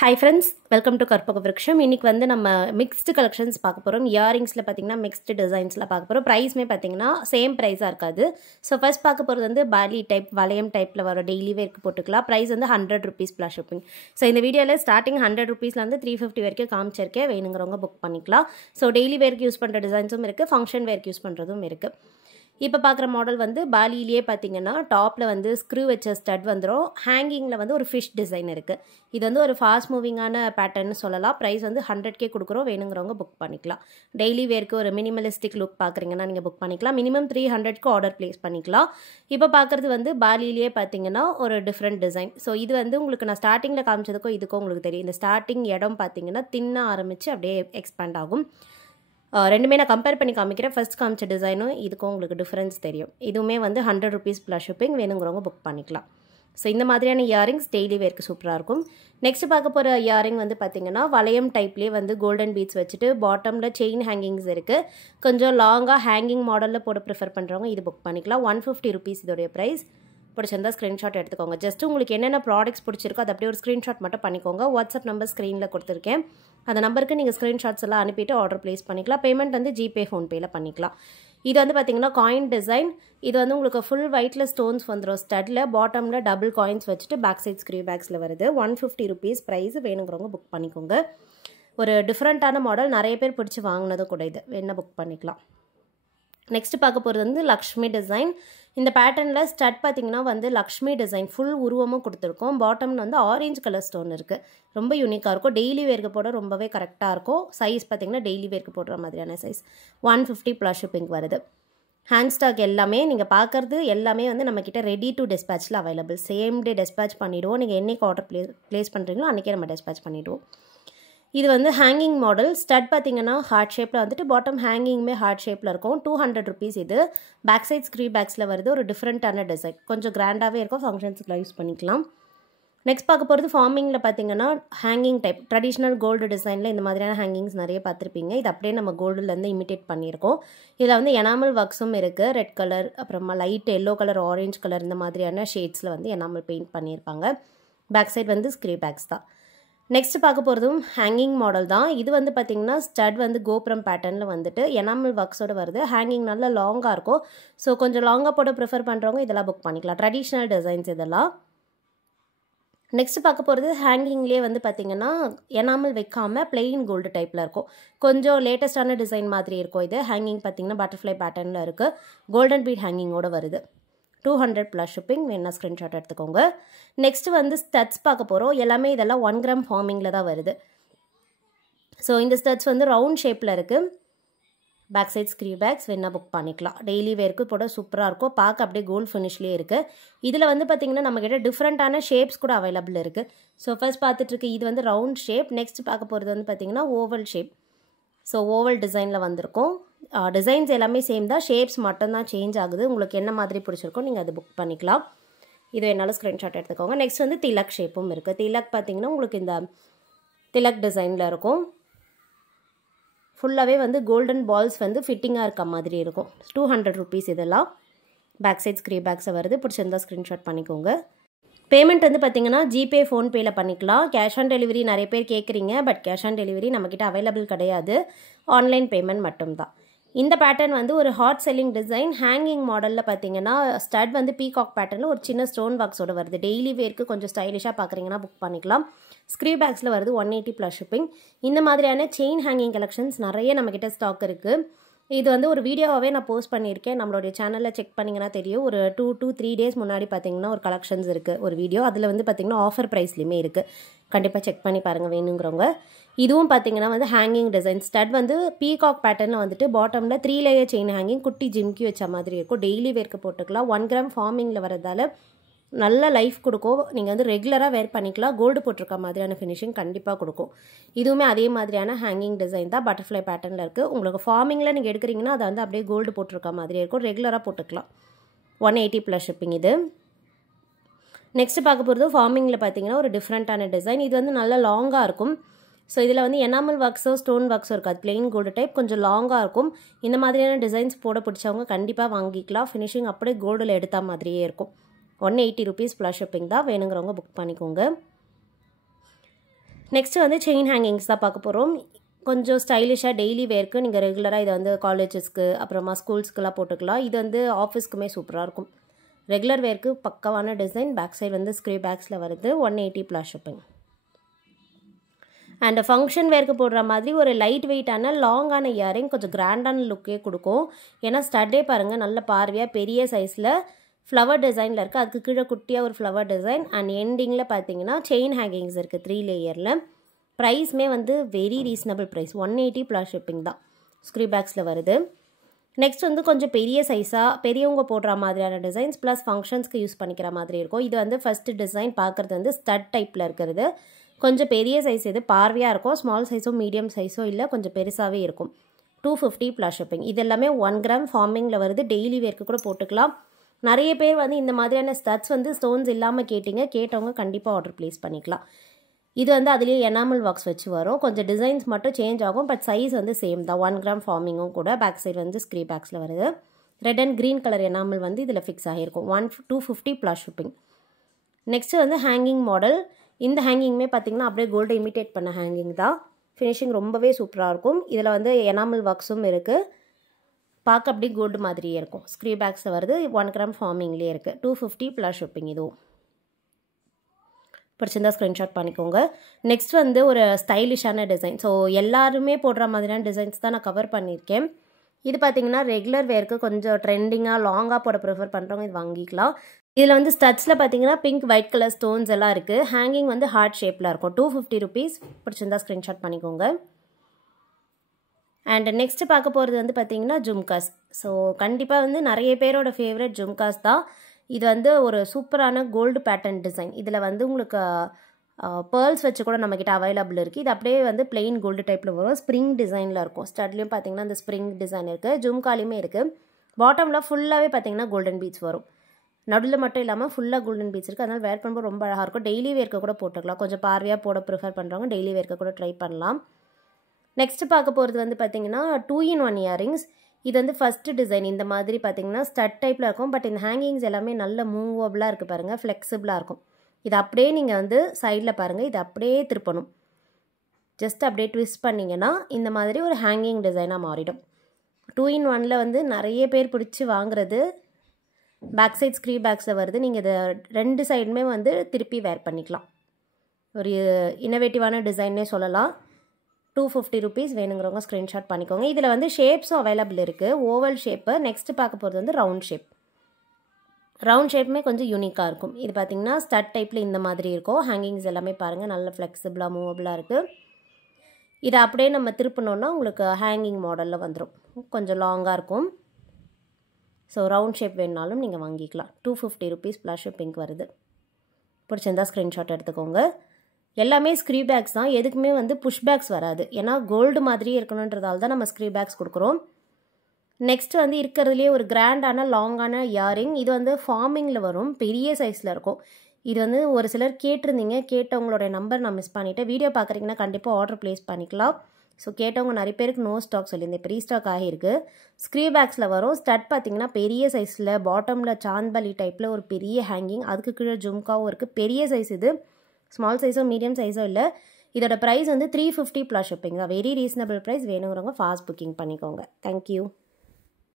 Hi friends, welcome to Karpaka Vriksham. இன்னைக்கு வந்து நம்ம mixed collections பார்க்க போறோம். இயரிங்ஸ்ல பாத்தீங்கன்னா mixed designsல பார்க்க போறோம். பிரைஸ்மே பாத்தீங்கன்னா சேம் பிரைஸா இருக்காது. சோ ஃபர்ஸ்ட் பார்க்க போறது வந்து பாலி டைப் வளையம் டைப்ல வர டெய்லி வேர்க்கு போட்டுக்கலாம். பிரைஸ் வந்து 100 rupees plus shipping. சோ இந்த வீடியோல ஸ்டார்டிங் 100 rupeesல இருந்து 350 வரைக்கும் காமிச்சிருக்கேன். வேணுங்கறவங்க புக் பண்ணிக்கலாம். சோ டெய்லி வேர்க்கு யூஸ் பண்ற டிசைன்ஸும் இருக்கு, ஃபங்க்ஷன் வேர்க்கு யூஸ் பண்றதும் இருக்கு. இப்போ பார்க்குற மாடல் வந்து பாலியிலே பார்த்தீங்கன்னா டாப்பில் வந்து ஸ்க்ரூ வச்ச ஸ்டட் வந்துடும். ஹேங்கிங்கில் வந்து ஒரு ஃபிஷ் டிசைன் இருக்குது. இது வந்து ஒரு ஃபாஸ்ட் மூவிங்கான பேட்டர்ன்னு சொல்லலாம். ப்ரைஸ் வந்து 100K கொடுக்குறோம். வேணுங்கிறவங்க புக் பண்ணிக்கலாம். டெய்லி வேர்க்கு ஒரு மினிமலிஸ்டிக் லுக் பார்க்குறீங்கன்னா நீங்கள் புக் பண்ணிக்கலாம். மினிமம் 300க்கு ஆர்டர் ப்ளேஸ் பண்ணிக்கலாம். இப்போ பார்க்குறது வந்து பாலியிலே பார்த்தீங்கன்னா ஒரு டிஃப்ரெண்ட் டிசைன். ஸோ இது வந்து உங்களுக்கு நான் ஸ்டார்டிங்கில் காமிச்சதுக்கும் இதுக்கும் உங்களுக்கு தெரியும். இந்த ஸ்டார்டிங் இடம் பார்த்தீங்கன்னா தின்னா ஆரம்பித்து அப்படியே எக்ஸ்பேண்ட் ஆகும். ரெண்டுமே நான் கம்பேர் பண்ணி காமிக்கிறேன். ஃபர்ஸ்ட் காமிச்ச டிசைனும் இதுக்கும் உங்களுக்கு டிஃப்ரென்ஸ் தெரியும். இதுவுமே வந்து 100 rupees ப்ளஸ் ஷிப்பிங். வேணுங்கிறவங்க புக் பண்ணிக்கலாம். ஸோ இந்த மாதிரியான இயரிங்ஸ் டெய்லி வேர்க்கு சூப்பராக இருக்கும். நெக்ஸ்ட் பார்க்க போகிற இயரிங் வந்து பார்த்தீங்கன்னா வளையம் டைப்லேயே வந்து கோல்டன் பீட்ஸ் வச்சுட்டு பாட்டமில் செயின் ஹேங்கிங்ஸ் இருக்குது. கொஞ்சம் லாங்காக ஹேங்கிங் மாடலில் போட ப்ரிஃபர் பண்ணுறவங்க இது புக் பண்ணிக்கலாம். 150 rupees இதோடைய ப்ரைஸ். பிடிச்சிருந்தா ஸ்க்ரீன்ஷாட் எடுத்துக்கோங்க. ஜஸ்ட் உங்களுக்கு என்னென்ன ப்ராடக்ட்ஸ் பிடிச்சிருக்கோ அது அப்படியே ஒரு ஸ்க்ரீன்ஷாட் மட்டும் பண்ணிக்கோங்க. வாட்ஸ்அப் நம்பர் ஸ்க்ரீனில் கொடுத்துருக்கேன். அந்த நம்பருக்கு நீங்கள் ஸ்க்ரீன்ஷாட்ஸ் எல்லாம் அனுப்பிட்டு ஆர்டர் ப்ளேஸ் பண்ணிக்கலாம். பேமெண்ட் வந்து ஜிபே ஃபோன்பேயில் பண்ணிக்கலாம். இது வந்து பார்த்தீங்கன்னா காயின் டிசைன். இது வந்து உங்களுக்கு ஃபுல் ஒயிட்டில் ஸ்டோன்ஸ் வந்துடும். ஸ்டட்டில் பாட்டமில் டபுள் காயின்ஸ் வச்சுட்டு பேக் சைட் ஸ்க்ரீவ் பேக்ஸில் வருது. 150 rupees ப்ரைஸ். வேணுங்கிறவங்க புக் பண்ணிக்கோங்க. ஒரு டிஃப்ரெண்ட்டான மாடல், நிறைய பேர் பிடிச்சி வாங்கினதும் கூட இது வேணா புக் பண்ணிக்கலாம். நெக்ஸ்ட் பார்க்க போகிறது வந்து லக்ஷ்மி டிசைன். இந்த பேட்டர்னில் ஸ்டட் பார்த்திங்கன்னா வந்து லக்ஷ்மி டிசைன் ஃபுல் உருவமும் கொடுத்துருக்கோம். பாட்டமில் வந்து ஆரஞ்சு கலர் ஸ்டோன் இருக்குது. ரொம்ப யூனிக்காக இருக்கும். டெய்லி வேர்க்கு போட ரொம்பவே கரெக்டாக இருக்கும். சைஸ் பார்த்திங்கன்னா டெய்லி வேர்க்கு போடுற மாதிரியான சைஸ். 150 ப்ளஸ் ஷிப்பிங் வருது. ஹேண்ட் ஸ்டாக் எல்லாமே நீங்கள் பார்க்குறது எல்லாமே வந்து நம்மக்கிட்ட ரெடி டு டிஸ்பேச்சில் அவைலபிள். சேம் டே டிஸ்பேச் பண்ணிவிடுவோம். நீங்கள் என்றைக்கு ஆர்டர் ப்ளேஸ் பண்ணுறீங்களோ அன்றைக்கே நம்ம டிஸ்பேச் பண்ணிவிடுவோம். இது வந்து ஹேங்கிங் மாடல். ஸ்டட் பார்த்தீங்கன்னா ஹார்ட் ஷேப்பில் வந்துட்டு பாட்டம் ஹேங்கிங்குமே ஹார்ட் ஷேப்பில் இருக்கும். 200 rupees இது. பேக் சைட் ஸ்க்ரீவ் பேக்ஸில் வருது. ஒரு டிஃப்ரெண்ட்டான டிசைன். கொஞ்சம் கிராண்டாகவே இருக்கும். ஃபங்க்ஷன்ஸுக்குலாம் யூஸ் பண்ணிக்கலாம். நெக்ஸ்ட் பார்க்க போகிறது ஃபார்மிங்கில் பார்த்தீங்கன்னா ஹேங்கிங் டைப். ட்ரெடிஷ்னல் கோல்டு டிசைனில் இந்த மாதிரியான ஹேங்கிங்ஸ் நிறைய பார்த்துருப்பீங்க. இது அப்படியே நம்ம கோல்டுலேருந்து இமிட்டேட் பண்ணியிருக்கோம். இதில் வந்து எனாமல் ஒர்க்ஸும் இருக்குது. ரெட் கலர், அப்புறமா light yellow colour, orange colour இந்த மாதிரியான ஷேட்ஸில் வந்து எனாமல் பெயிண்ட் பண்ணியிருப்பாங்க. பேக் சைட் வந்து ஸ்க்ரீவ் பேக்ஸ் தான். நெக்ஸ்ட் பார்க்க போகிறதும் ஹேங்கிங் மாடல் தான். இது வந்து பார்த்திங்கன்னா ஸ்டட் வந்து கோபுரம் பேட்டர்னில் வந்துட்டு எனாமல் ஒர்க்ஸோடு வருது. ஹேங்கிங் நல்லா லாங்காக இருக்கும். ஸோ கொஞ்சம் லாங்காக போட ப்ரிஃபர் பண்ணுறவங்க இதெல்லாம் புக் பண்ணிக்கலாம். ட்ரெடிஷ்னல் டிசைன்ஸ் இதெல்லாம். நெக்ஸ்ட் பார்க்க போகிறது ஹேங்கிங்லேயே வந்து பார்த்திங்கன்னா எனாமல் வைக்காமல் பிளெயின் கோல்டு டைப்பில் இருக்கும். கொஞ்சம் லேட்டஸ்டான டிசைன் மாதிரி இருக்கும். இது ஹேங்கிங் பார்த்திங்கன்னா பட்டர்ஃப்ளை பேட்டர்னில் இருக்குது. கோல்டன் பீட் ஹேங்கிங்கோடு வருது. 200 ப்ளஸ் ஷிப்பிங். வேணா ஸ்க்ரீன்ஷாட் எடுத்துக்கோங்க. நெக்ஸ்ட் வந்து ஸ்டட்ஸ் பார்க்க போகிறோம். எல்லாமே இதெல்லாம் 1 gram ஃபார்மிங்கில் தான் வருது. ஸோ இந்த ஸ்டட்ஸ் வந்து ரவுண்ட் ஷேப்பில் இருக்குது. Back side screw backs. வேணா புக் பண்ணிக்கலாம். டெய்லி வேர்க்கு போட சூப்பராக இருக்கும். பார்க்க அப்படியே கோல்ட் ஃபினிஷ்லேயே இருக்குது. இதில் வந்து பார்த்திங்கன்னா நம்மக்கிட்ட டிஃப்ரெண்ட்டான ஷேப்ஸ் கூட அவைலபிள் இருக்குது. ஸோ ஃபர்ஸ்ட் பார்த்துட்ருக்கு இது வந்து ரவுண்ட் ஷேப். நெக்ஸ்ட் பார்க்க போகிறது வந்து பார்த்திங்கன்னா ஓவல் ஷேப். ஸோ ஓவல் டிசைனில் வந்திருக்கும். டிசைன்ஸ் எல்லாமே சேம் தான். ஷேப்ஸ் மட்டும்தான் சேஞ்ச் ஆகுது. உங்களுக்கு என்ன மாதிரி பிடிச்சிருக்கோ நீங்கள் அதை புக் பண்ணிக்கலாம். இது வேணாலும் ஸ்க்ரீன்ஷாட் எடுத்துக்கோங்க. நெக்ஸ்ட் வந்து திலக் ஷேப்பும் இருக்குது. திலக் பார்த்திங்கன்னா உங்களுக்கு இந்த திலக் டிசைனில் இருக்கும். ஃபுல்லாகவே வந்து கோல்டன் பால்ஸ் வந்து ஃபிட்டிங்காக இருக்க மாதிரி இருக்கும். 200 rupees இதெல்லாம். பேக் சைட் ஸ்க்ரீவ் பேக்ஸை வருது. பிடிச்சிருந்தா ஸ்க்ரீன்ஷாட் பண்ணிக்கோங்க. பேமெண்ட் வந்து பார்த்திங்கன்னா ஜிபே ஃபோன்பேயில் பண்ணிக்கலாம். கேஷ் ஆன் டெலிவரி நிறைய பேர் கேட்குறீங்க. பட் கேஷ் ஆன் டெலிவரி நம்மக்கிட்ட அவைலபிள் கிடையாது. ஆன்லைன் பேமெண்ட் மட்டும்தான். இந்த பேட்டர்ன் வந்து ஒரு ஹாட் செல்லிங் டிசைன். ஹேங்கிங் மாடலில் பார்த்தீங்கன்னா ஸ்டட் வந்து பீகாக் பேட்டர்னில் ஒரு சின்ன ஸ்டோன் பாக்ஸோடு வருது. டெய்லி வேர்க்கு கொஞ்சம் ஸ்டைலிஷாக பார்க்குறீங்கன்னா புக் பண்ணிக்கலாம். ஸ்க்ரீவ் பேக்ஸில் வருது. 180 ப்ளஸ் ஷிப்பிங். இந்த மாதிரியான செயின் ஹேங்கிங் கலெக்ஷன்ஸ் நிறைய நம்மக்கிட்ட ஸ்டாக் இருக்குது. இது வந்து ஒரு வீடியோவாகவே நான் போஸ்ட் பண்ணியிருக்கேன். நம்மளுடைய சேனலில் செக் பண்ணிங்கன்னா தெரியும். ஒரு 2 to 3 days முன்னாடி பார்த்தீங்கன்னா ஒரு கலெக்ஷன்ஸ் இருக்குது ஒரு வீடியோ. அதில் வந்து பார்த்திங்கன்னா ஆஃபர் ப்ரைஸ்லையுமே இருக்குது. கண்டிப்பாக செக் பண்ணி பாருங்கள் வேணுங்கிறவங்க. இதுவும் பார்த்திங்கன்னா வந்து ஹேங்கிங் டிசைன். ஸ்டட் வந்து பீகாக் பேட்டர்னில் வந்துட்டு பாட்டமில் 3 layer செயின் ஹேங்கிங் குட்டி ஜிம்கி வச்ச மாதிரி இருக்கும். டெய்லி வேர்க்கு போட்டுக்கலாம். 1 gram ஃபார்மிங்கில் வரதால் நல்ல லைஃப் கொடுக்கும். நீங்கள் வந்து ரெகுலராக வேர் பண்ணிக்கலாம். கோல்டு போட்டிருக்க மாதிரியான ஃபினிஷிங் கண்டிப்பாக கொடுக்கும். இதுவுமே அதே மாதிரியான ஹேங்கிங் டிசைன் தான். பட்டர்ஃப்ளை பேட்டர்னில் இருக்குது. உங்களுக்கு ஃபார்மிங்கில் நீங்கள் எடுக்கிறீங்கன்னா அதை வந்து அப்படியே கோல்டு போட்டிருக்க மாதிரி இருக்கும். ரெகுலராக போட்டுக்கலாம். 180 ப்ளஸ் ஷிப்பிங் இது. நெக்ஸ்ட் பார்க்க போகிறது ஃபார்மிங்கில் பார்த்தீங்கன்னா ஒரு டிஃப்ரெண்ட்டான டிசைன். இது வந்து நல்லா லாங்காக இருக்கும். ஸோ இதில் வந்து எனாமல் ஒர்க்ஸோ ஸ்டோன் ஒர்க்ஸோ இருக்காது. Plain gold type. கொஞ்சம் லாங்காக இருக்கும். இந்த மாதிரியான டிசைன்ஸ் போட பிடிச்சவங்க கண்டிப்பாக வாங்கிக்கலாம். ஃபினிஷிங் அப்படியே கோல்டில் எடுத்த மாதிரியே இருக்கும். 180 rupees ப்ளஸ் ஷிப்பிங் தான். வேணுங்கிறவங்க புக் பண்ணிக்கோங்க. நெக்ஸ்ட்டு வந்து செயின் ஹேங்கிங்ஸ் தான் பார்க்க போகிறோம். கொஞ்சம் ஸ்டைலிஷாக டெய்லி வேர்க்கு நீங்கள் ரெகுலராக இதை வந்து காலேஜஸ்க்கு அப்புறமா ஸ்கூல்ஸ்க்குலாம் போட்டுக்கலாம். இது வந்து ஆஃபீஸ்க்குமே சூப்பராக இருக்கும். ரெகுலர் வேர்க்கு பக்கவான டிசைன். பேக் சைடு வந்து ஸ்க்ரீ பேக்ஸில் வருது. 180 ப்ளஸ் ஷிப்பிங். அண்ட் ஃபங்க்ஷன் வேர்க்கு போடுற மாதிரி ஒரு லைட் வெயிட்டான லாங்கான இயரிங் கொஞ்சம் கிராண்டான லுக்கே கொடுக்கும். ஏன்னா ஸ்டட்டே பாருங்கள் நல்ல பார்வையாக பெரிய சைஸில் ஃப்ளவர் டிசைனில் இருக்குது. அதுக்கு கீழே குட்டியாக ஒரு ஃப்ளவர் டிசைன் அண்ட் எண்டிங்கில் பார்த்தீங்கன்னா செயின் ஹேங்கிங்ஸ் இருக்குது 3 லேயரில். ப்ரைஸுமே வந்து very reasonable price. 180 plus shipping தான். ஸ்க்ரீ பேக்ஸில் வருது. நெக்ஸ்ட் வந்து கொஞ்சம் பெரிய சைஸாக பெரியவங்க போடுற மாதிரியான டிசைன்ஸ் ப்ளஸ் ஃபங்க்ஷன்ஸ்க்கு யூஸ் பண்ணிக்கிற மாதிரி இருக்கும். இது வந்து ஃபஸ்ட்டு டிசைன் பார்க்குறது வந்து ஸ்டட் டைப்பில் இருக்கிறது. கொஞ்சம் பெரிய சைஸ் இது பார்வையாக இருக்கும். ஸ்மால் சைஸோ மீடியம் சைஸோ இல்லை, கொஞ்சம் பெருசாகவே இருக்கும். 250 ப்ளஸ் ஷிப்பிங். இது எல்லாமே 1 கிராம் ஃபார்மிங்கில் வருது. டெய்லி வேர்க்கு கூட போட்டுக்கலாம். நிறைய பேர் வந்து இந்த மாதிரியான ஸ்டட்ஸ் வந்து ஸ்டோன்ஸ் இல்லாமல் கேட்டவங்க கண்டிப்பாக ஆர்டர் ப்ளேஸ் பண்ணிக்கலாம். இது வந்து அதுலேயே எனாமல் ஒர்க்ஸ் வச்சு வரும். கொஞ்சம் டிசைன்ஸ் மட்டும் சேஞ்ச் ஆகும். பட் சைஸ் வந்து சேம் தான். 1 கிராம் ஃபார்மிங்கும் கூட. பேக் சைடு வந்து ஸ்க்ரீ பேக்ஸில் வருது. Red and green colour enamel வந்து இதில் ஃபிக்ஸ் ஆகிருக்கும். 250 ப்ளஸ் ஷிப்பிங். நெக்ஸ்ட்டு வந்து ஹேங்கிங் மாடல். இந்த ஹேங்கிங்குமே பார்த்திங்கன்னா அப்படியே கோல்டு இமிட்டேட் பண்ண ஹேங்கிங் தான். ஃபினிஷிங் ரொம்பவே சூப்பராக இருக்கும். இதில் வந்து எனாமல் ஒர்க்ஸும் இருக்குது. பார்க்க அப்படியே கோல்டு மாதிரியே இருக்கும். ஸ்க்ரீ பேக்ஸில் வருது. 1 கிராம் ஃபார்மிங்லேயே இருக்குது. 250 ப்ளஸ் ஷிப்பிங். இதுவும் பிடிச்சிருந்தா ஸ்க்ரீன்ஷாட் பண்ணிக்கோங்க. நெக்ஸ்ட் வந்து ஒரு ஸ்டைலிஷான டிசைன். ஸோ எல்லாருமே போடுற மாதிரியான டிசைன்ஸ் தான் நான் கவர் பண்ணியிருக்கேன். இது பார்த்திங்கன்னா ரெகுலர் வேர்க்கு கொஞ்சம் ட்ரெண்டிங்காக லாங்காக போட ப்ரிஃபர் பண்ணுறவங்க இது வாங்கிக்கலாம். இதில் வந்து ஸ்டட்ஸில் பார்த்தீங்கன்னா பிங்க் ஒயிட் கலர் ஸ்டோன்ஸ் எல்லாம் இருக்குது. ஹேங்கிங் வந்து ஹார்ட் ஷேப்பில் இருக்கும். 250 ருபீஸ். பிடிச்சிருந்தா ஸ்க்ரீன்ஷாட் பண்ணிக்கோங்க. அண்ட் நெக்ஸ்ட் பார்க்க போகிறது வந்து பார்த்திங்கன்னா ஜும்காஸ். ஸோ கண்டிப்பாக வந்து நிறைய பேரோட ஃபேவரட் ஜும்காஸ் தான். இது வந்து ஒரு சூப்பரான கோல்டு பேட்டர்ன் டிசைன். இதில் வந்து உங்களுக்கு பேர்ல்ஸ் வச்சு கூட நம்மக்கிட்ட அவைலபிள் இருக்குது. இது அப்படியே வந்து பிளெயின் கோல்டு டைப்பில் வரும். ஸ்ப்ரிங் டிசைனில் இருக்கும். ஸ்டட்லேயும் பார்த்தீங்கன்னா அந்த ஸ்ப்ரிங் டிசைன் இருக்குது. ஜும்காலையுமே இருக்குது. பாட்டமில் ஃபுல்லாகவே பார்த்தீங்கன்னா கோல்டன் பீட்ஸ் வரும். நடுவில் மட்டும் இல்லாமல் ஃபுல்லாக கோல்டன் பீட்ஸ் இருக்குது. அதனால் வேர் பண்ணும்போது ரொம்ப அழகாக இருக்கும். டெய்லி வேர்க்க கூட போட்டுக்கலாம். கொஞ்சம் பார்வையாக போட ப்ரிஃபர் பண்ணுறவங்க டெய்லி வேர்க்க கூட ட்ரை பண்ணலாம். நெக்ஸ்ட் பார்க்க போகிறது வந்து பார்த்திங்கன்னா 2-in-1 இயரிங்ஸ். இது வந்து ஃபஸ்ட்டு டிசைன். இந்த மாதிரி பார்த்திங்கன்னா ஸ்டட் டைப்பில் இருக்கும். பட் இந்த ஹேங்கிங்ஸ் எல்லாமே நல்ல மூவபுளாக இருக்குது பாருங்கள். ஃப்ளெக்சிபிளாக இருக்கும். இது அப்படியே நீங்கள் வந்து சைடில் பாருங்கள். இது அப்படியே திருப்பணும். ஜஸ்ட் அப்படியே ட்விஸ்ட் பண்ணிங்கன்னா இந்த மாதிரி ஒரு ஹேங்கிங் டிசைனாக மாறிடும். 2-in-1 வந்து நிறைய பேர் பிடிச்சி வாங்குறது. பேக் சைட் ஸ்க்ரீ பேக்ஸில் வருது. நீங்கள் இதை 2 சைடுமே வந்து திருப்பி வேர் பண்ணிக்கலாம். ஒரு இன்னோவேட்டிவான டிசைன்னே சொல்லலாம். 250 ருபீஸ். வேணுங்கிறவங்க ஸ்க்ரீன்ஷாட் பண்ணிக்கோங்க. இதில் வந்து ஷேப்ஸும் அவைலபிள் இருக்குது. Oval shape. நெக்ஸ்ட்டு பார்க்க போகிறது வந்து ரவுண்ட் ஷேப். ரவுண்ட் ஷேப்புமே கொஞ்சம் யூனிக்காக இருக்கும். இது பார்த்திங்கன்னா ஸ்டட் டைப்பில் இந்த மாதிரி இருக்கும். ஹேங்கிங்ஸ் எல்லாமே பாருங்கள் நல்ல ஃப்ளெக்சிபிளாக மூவபுளாக இருக்குது. இதை அப்படியே நம்ம திருப்பினோன்னா உங்களுக்கு ஹேங்கிங் மாடலில் வந்துடும். கொஞ்சம் லாங்காக இருக்கும். ஸோ ரவுண்ட் ஷேப் வேணுனாலும் நீங்கள் வாங்கிக்கலாம். 250 ருபீஸ் ப்ளஸ் ஷிப்பிங் வருது. பிடிச்சிருந்தா ஸ்க்ரீன்ஷாட் எடுத்துக்கோங்க. எல்லாமே ஸ்க்ரீ பேக்ஸ் தான். எதுக்குமே வந்து புஷ் பேக்ஸ் வராது. ஏன்னா கோல்டு மாதிரியே இருக்கணுன்றதால தான் நம்ம ஸ்க்ரீ பேக்ஸ் கொடுக்குறோம். நெக்ஸ்ட் வந்து இருக்கிறதுலேயே ஒரு கிராண்டான லாங்கான இயரிங். இது வந்து ஃபார்மிங்கில் வரும். பெரிய சைஸில் இருக்கும். இது வந்து ஒரு சிலர் கேட்டிருந்தீங்க. கேட்டவங்களுடைய நம்பர் நான் மிஸ் பண்ணிவிட்டேன். வீடியோ பார்க்குறீங்கன்னா கண்டிப்பாக ஆர்டர் ப்ளேஸ் பண்ணிக்கலாம். ஸோ கேட்டவங்க நிறைய பேருக்கு நோ ஸ்டாக் சொல்லியிருந்தேன். இப்போ ரீஸ்டாக் ஆகியிருக்கு. ஸ்க்ரீ பேக்ஸில் வரும். ஸ்டட் பார்த்திங்கன்னா பெரிய சைஸில் பாட்டமில் சாந்த்பலி டைப்பில் ஒரு பெரிய ஹேங்கிங். அதுக்கு கீழே ஜும்காவும் இருக்குது. பெரிய சைஸ் இது. ஸ்மால் சைஸோ மீடியம் சைஸோ இல்லை. இதோட ப்ரைஸ் வந்து 350 ப்ளஸ் ஷிப்பிங் தான். Very reasonable price. வேணுங்கிறவங்க ஃபாஸ்ட் புக்கிங் பண்ணிக்கோங்க. தேங்க்யூ.